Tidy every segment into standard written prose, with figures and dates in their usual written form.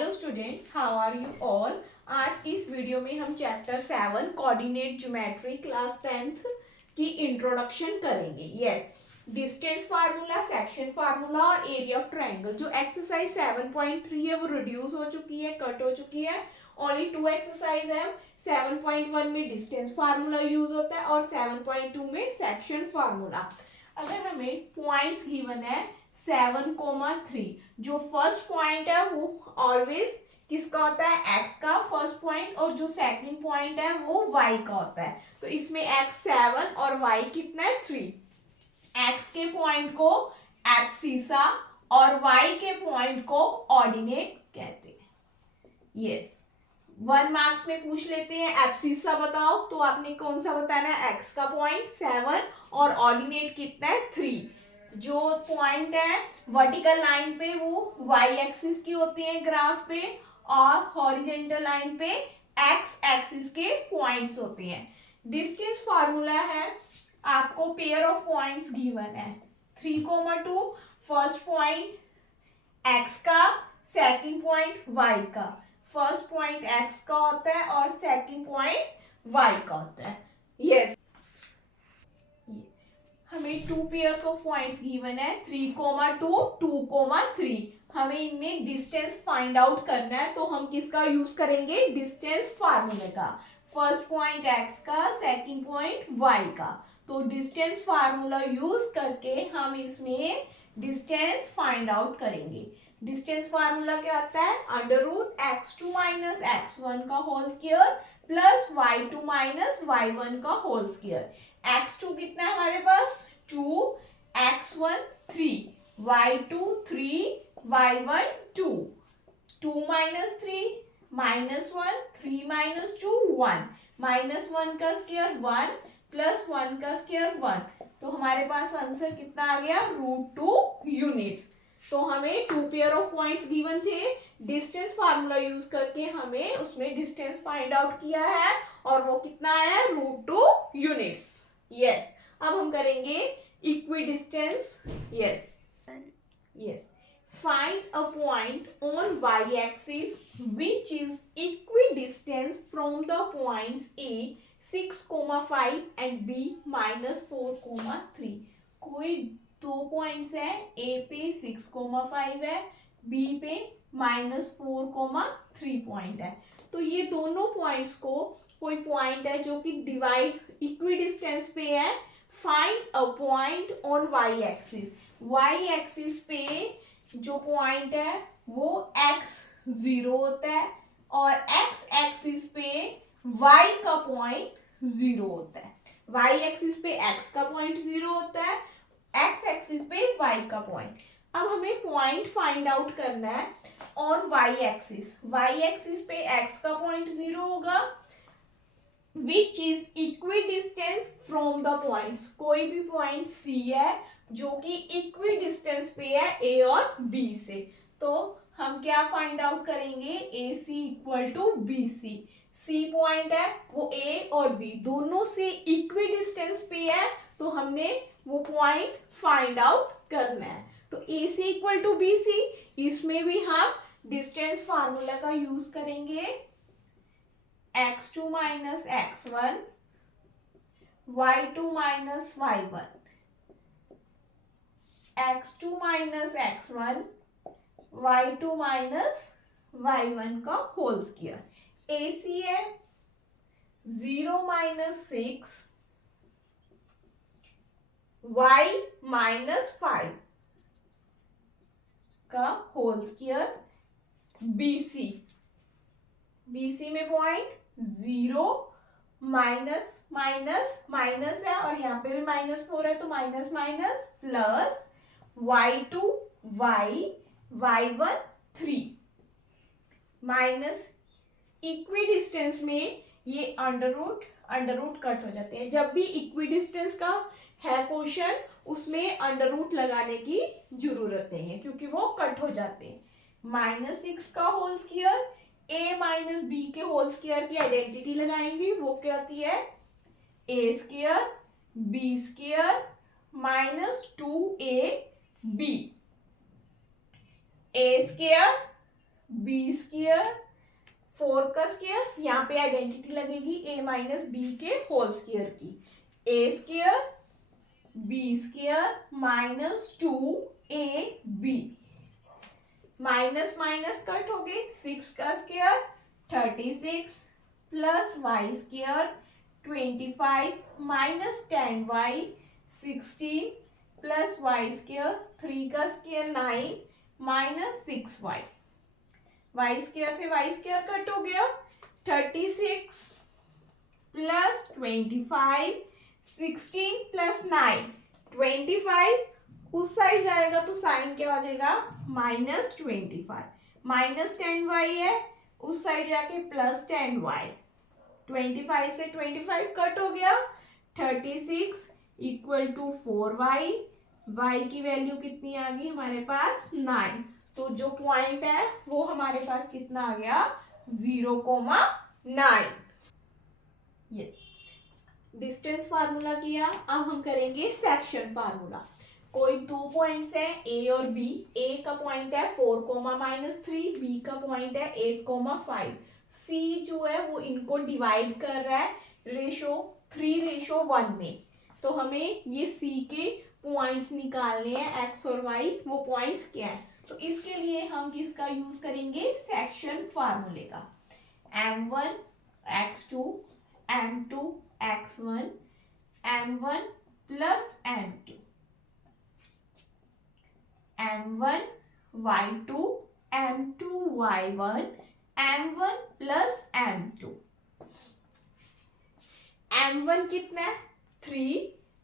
Hello student, how are you all. आज इस video में हम chapter 7 coordinate geometry class 10th की इंट्रोडक्शन करेंगे। Yes, distance formula, section formula और एरिया ऑफ ट्रायंगल। जो एक्सरसाइज 7.3 है वो रिड्यूस हो चुकी है, कट हो चुकी है। ओनली 2 एक्सरसाइज है। 7.1 में डिस्टेंस फार्मूला यूज होता है और 7.2 में सेक्शन फार्मूला। अगर हमें पॉइंट्स गिवन है 7,3, जो फर्स्ट पॉइंट है वो ऑलवेज किसका होता है, एक्स का फर्स्ट पॉइंट, और जो सेकंड पॉइंट है वो वाई का होता है। तो इसमें एक्स 7 और वाई कितना है 3। एक्स के पॉइंट को एब्सिसा और वाई के पॉइंट को ऑर्डिनेट कहते हैं। यस, 1 मार्क्स में पूछ लेते हैं एब्सिसा बताओ, तो आपने कौन सा बताना है, एक्स का पॉइंट 7 और ऑर्डिनेट कितना है 3। जो पॉइंट है वर्टिकल लाइन पे वो वाई एक्सिस की होती है ग्राफ पे, और हॉरिजेंटल लाइन पे एक्स एक्सिस के पॉइंट्स होते हैं। डिस्टेंस फार्मूला है, आपको पेयर ऑफ पॉइंट्स गिवन है 3,2, फर्स्ट पॉइंट एक्स का, सेकंड पॉइंट वाई का। फर्स्ट पॉइंट एक्स का होता है और सेकंड पॉइंट वाई का होता है। यस, हमें 2 पेयर्स ऑफ पॉइंट्स गिवन है 3,2, 2,3। हमें इनमें डिस्टेंस फाइंड आउट करना है, तो हम किसका यूज करेंगे, डिस्टेंस फार्मूले का। फर्स्ट पॉइंट एक्स का, सेकंड पॉइंट वाई का। तो डिस्टेंस फार्मूला यूज करके हम इसमें डिस्टेंस फाइंड आउट करेंगे। डिस्टेंस फार्मूला क्या आता है, under root x2 minus x1 का whole square plus y2 minus y1 का होल स्क्वायर। x2 कितना है हमारे पास 2, x1 3, y2 3, y1 2। 2 minus 3 minus 1, 3 minus 2 1, minus 1 का स्क्वायर 1 प्लस 1 का स्क्वायर 1। तो हमारे पास आंसर कितना आ गया, √2 यूनिट्स। तो हमें 2 पेयर ऑफ पॉइंट्स गिवन थे, डिस्टेंस फार्मूला यूज करके हमें उसमें डिस्टेंस फाइंड आउट किया है और वो कितना है, √2 यूनिट्स। यस, अब हम करेंगे equi distance. Yes yes, find a point on y-axis which is equidistant from the points A 6,5 and B -4,3। कोई दो पॉइंट्स है, A पे 6,5 है, B पे -4,3 पॉइंट है। तो ये दोनों पॉइंट्स को, कोई पॉइंट है जो कि डिवाइड इक्विडिस्टेंस पे है। Find a point on Y axis. Y axis पे जो पॉइंट है वो x0 होता है और x एक्सिस पे y का पॉइंट 0 होता है। y एक्सिस पे x का पॉइंट 0 होता है, x एक्सिस पे y का पॉइंट। अब हमें पॉइंट फाइंड आउट करना है on y axis. y axis पे x का पॉइंट 0 होगा, which is equidistance from the points. कोई भी पॉइंट C है जो कि इक्वी डिस्टेंस पे है A और B से। तो हम क्या फाइंड आउट करेंगे, AC equal to BC। C point है वो A और B दोनों से इक्वी डिस्टेंस पे है, तो हमने वो पॉइंट फाइंड आउट करना है। तो AC इक्वल टू BC, इसमें भी हम डिस्टेंस फार्मूला का यूज करेंगे, x2 minus x1, y2 minus y1, x2 minus x1, y2 minus y1 का होल स्क्वायर। AC है 0 माइनस 6, y माइनस 5 का होल स्क्वायर। BC में पॉइंट 0 माइनस माइनस माइनस है और यहाँ पे भी -4 है, तो minus minus plus y2 y, y1 3 minus. Equi distance में ये अंडर रूट कट हो जाते हैं। जब भी इक्वी डिस्टेंस का है क्वेश्चन, उसमें अंडर रूट लगाने की जरूरत नहीं है क्योंकि वो कट हो जाते हैं। -6 का whole square, A minus B के होल स्क्वायर की आइडेंटिटी लगाएंगे, वो क्या होती है, A square B square -2AB। A square B square, 4 का स्क्वायर, यहाँ पे आइडेंटिटी लगेगी a माइनस बी के होल स्क्वायर की, a square B square minus 2ab, minus minus cut हो गए, 6 का square 36 plus Y square 25 minus 10y 16 plus Y square 3 का square 9 minus 6y, Y square से वाई स्क्वायर कट हो गया, 36 plus 25 16 plus 9 25, उस साइड जाएगा तो साइन क्या आ जाएगा माइनस 25, माइनस 10y है, उस साइड जाके प्लस 10y, 25 से 25 कट हो गया, 36 इक्वल टू 4y, y की वैल्यू कितनी आ गई हमारे पास 9, तो जो पॉइंट है वो हमारे पास कितना आ गया 0,9। यस, डिस्टेंस फार्मूला किया, अब हम करेंगे सेक्शन फार्मूला। कोई 2 पॉइंट्स है ए और बी, ए का पॉइंट है 4,-3, बी का पॉइंट है 8,5, सी जो है वो इनको डिवाइड कर रहा है रेशो 3:1 में, तो हमें ये सी के पॉइंट्स निकालने हैं एक्स और वाई, वो पॉइंट्स क्या है, तो इसके लिए हम किसका यूज करेंगे सेक्शन फार्मूले का, m1 x2 m2 x1 m1 plus m2 m1 y2 m2 y1 m1 plus m2, m1 कितना है 3,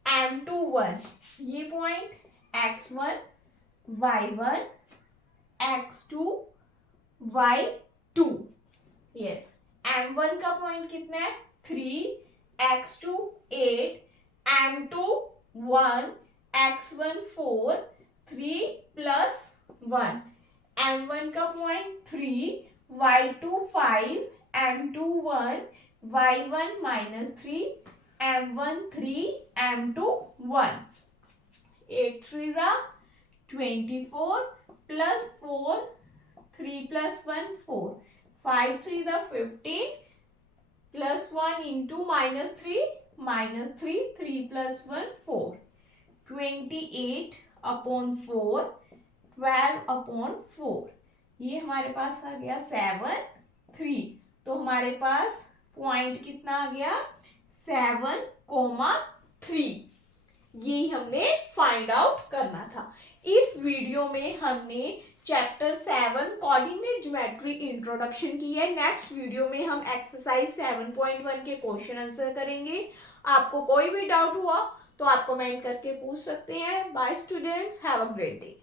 m2 1, ये point x1 y1 x2 y2, yes, m1 का पॉइंट कितना है 3, x2 8, m2 1, x1 4, 3 plus 1, m1 का point 3, y2 5, m2 1, y1 minus 3, m1 3, m2 1, 8 3 24 plus 4, 3 plus 1 4, 5 3 15 plus 1 into minus 3, 3 plus 1 4, 28/4, 12/4, ये हमारे पास आ गया 7 3, तो हमारे पास पॉइंट कितना आ गया 7,3, ये हमने फाइंड आउट करना था। इस वीडियो में हमने चैप्टर 7 कोऑर्डिनेट ज्योमेट्री इंट्रोडक्शन की है। नेक्स्ट वीडियो में हम एक्सरसाइज 7.1 के क्वेश्चन आंसर करेंगे। आपको कोई भी डाउट हुआ तो आप कमेंट करके पूछ सकते हैं। Bye students, have a great day.